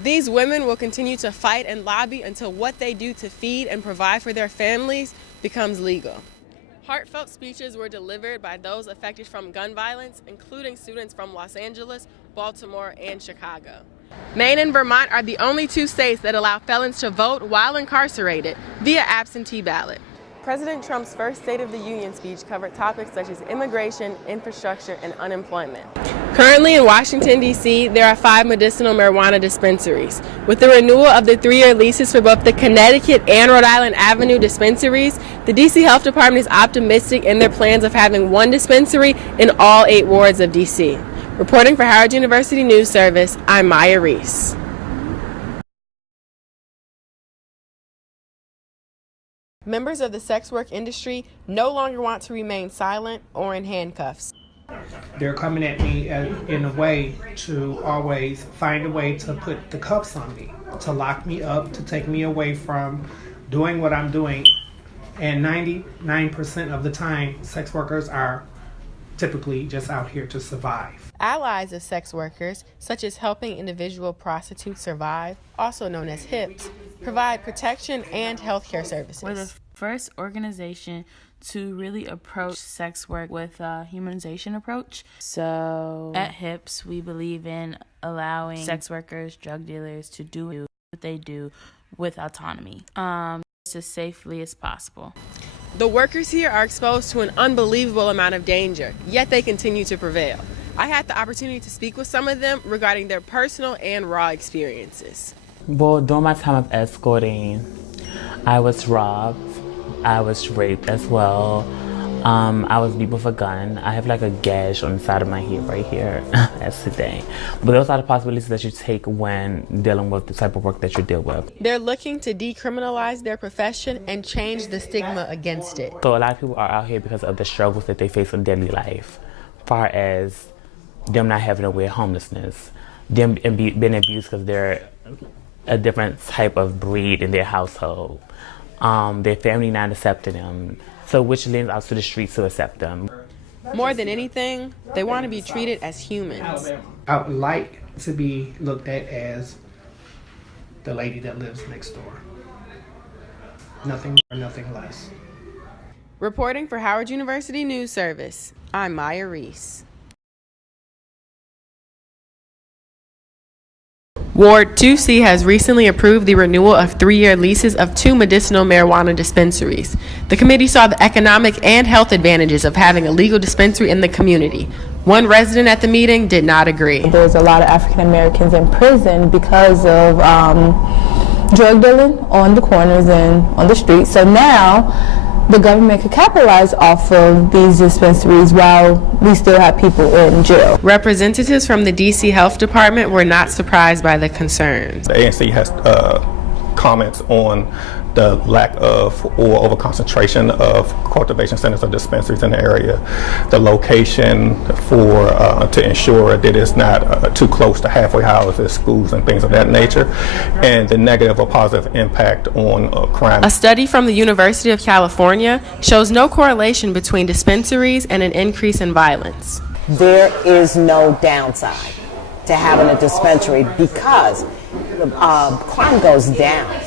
These women will continue to fight and lobby until what they do to feed and provide for their families becomes legal. Heartfelt speeches were delivered by those affected from gun violence, including students from Los Angeles, Baltimore, and Chicago. Maine and Vermont are the only two states that allow felons to vote while incarcerated via absentee ballot. President Trump's first State of the Union speech covered topics such as immigration, infrastructure, and unemployment. Currently in Washington, D.C., there are 5 medicinal marijuana dispensaries. With the renewal of the 3-year leases for both the Connecticut and Rhode Island Avenue dispensaries, the D.C. Health Department is optimistic in their plans of having 1 dispensary in all 8 wards of D.C. Reporting for Howard University News Service, I'm Maya Reese. Members of the sex work industry no longer want to remain silent or in handcuffs. They're coming at me in a way to always find a way to put the cuffs on me, to lock me up, to take me away from doing what I'm doing. And 99% of the time, sex workers are typically just out here to survive. Allies of sex workers, such as Helping Individual Prostitutes Survive, also known as HIPS, provide protection and healthcare services. We're the first organization to really approach sex work with a humanization approach. So at HIPS, we believe in allowing sex workers, drug dealers to do what they do with autonomy, as safely as possible. The workers here are exposed to an unbelievable amount of danger, yet they continue to prevail. I had the opportunity to speak with some of them regarding their personal and raw experiences. Well, during my time of escorting, I was robbed. I was raped as well. I was beat with a gun. I have like a gash on the side of my head right here as today. But those are the possibilities that you take when dealing with the type of work that you deal with. They're looking to decriminalize their profession and change the stigma against it. So a lot of people are out here because of the struggles that they face in daily life, far as them not having a way of homelessness, them being abused because they're a different type of breed in their household, their family not accepting them, so which lends out to the streets to accept them. More than anything, they want to be treated as humans. I would like to be looked at as the lady that lives next door. Nothing more, nothing less. Reporting for Howard University News Service, I'm Maya Reese. Ward 2C has recently approved the renewal of 3-year leases of 2 medicinal marijuana dispensaries. The committee saw the economic and health advantages of having a legal dispensary in the community. One resident at the meeting did not agree. There's a lot of African Americans in prison because of drug dealing on the corners and on the streets. So now the government could capitalize off of these dispensaries while we still have people in jail. Representatives from the D.C. Health Department were not surprised by the concerns. The ANC has comments on the lack of or over-concentration of cultivation centers or dispensaries in the area, the location for to ensure that it's not too close to halfway houses, schools, and things of that nature, and the negative or positive impact on crime. A study from the University of California shows no correlation between dispensaries and an increase in violence. There is no downside to having a dispensary because crime goes down.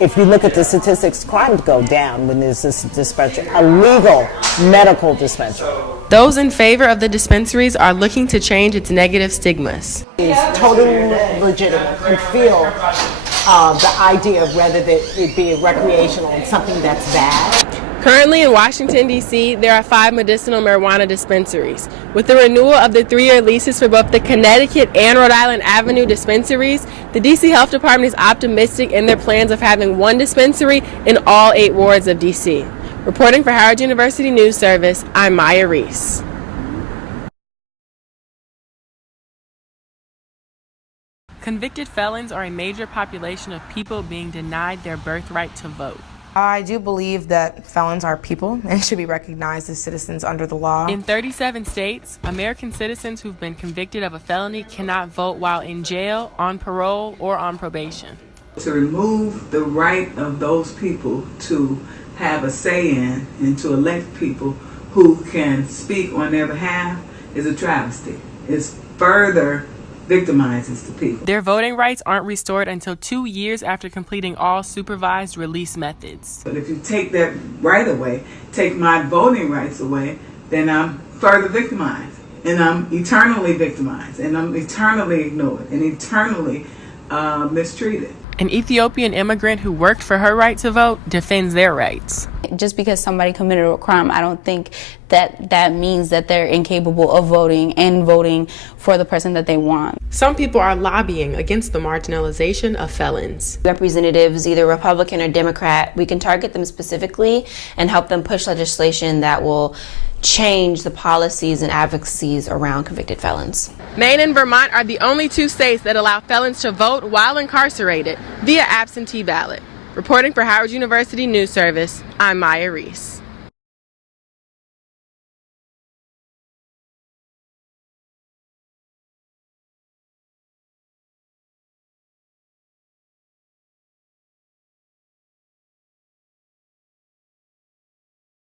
If you look at the statistics, crime go down when there's this dispensary, a legal medical dispensary. Those in favor of the dispensaries are looking to change its negative stigmas. It's totally legitimate and feel the idea of whether it be recreational and something that's bad. Currently in Washington, D.C., there are 5 medicinal marijuana dispensaries. With the renewal of the 3-year leases for both the Connecticut and Rhode Island Avenue dispensaries, the D.C. Health Department is optimistic in their plans of having 1 dispensary in all 8 wards of D.C. Reporting for Howard University News Service, I'm Maya Reese. Convicted felons are a major population of people being denied their birthright to vote. I do believe that felons are people and should be recognized as citizens under the law. In 37 states, American citizens who've been convicted of a felony cannot vote while in jail, on parole, or on probation. To remove the right of those people to have a say in and to elect people who can speak on their behalf is a travesty. It's further victimizes the people. Their voting rights aren't restored until 2 years after completing all supervised release methods. But if you take that right away, take my voting rights away, then I'm further victimized. And I'm eternally victimized. And I'm eternally ignored and eternally mistreated. An Ethiopian immigrant who worked for her right to vote defends their rights. Just because somebody committed a crime, I don't think that means that they're incapable of voting and voting for the person that they want. Some people are lobbying against the marginalization of felons. Representatives, either Republican or Democrat, we can target them specifically and help them push legislation that will change the policies and advocacies around convicted felons. Maine and Vermont are the only 2 states that allow felons to vote while incarcerated via absentee ballot. Reporting for Howard University News Service, I'm Maya Reese.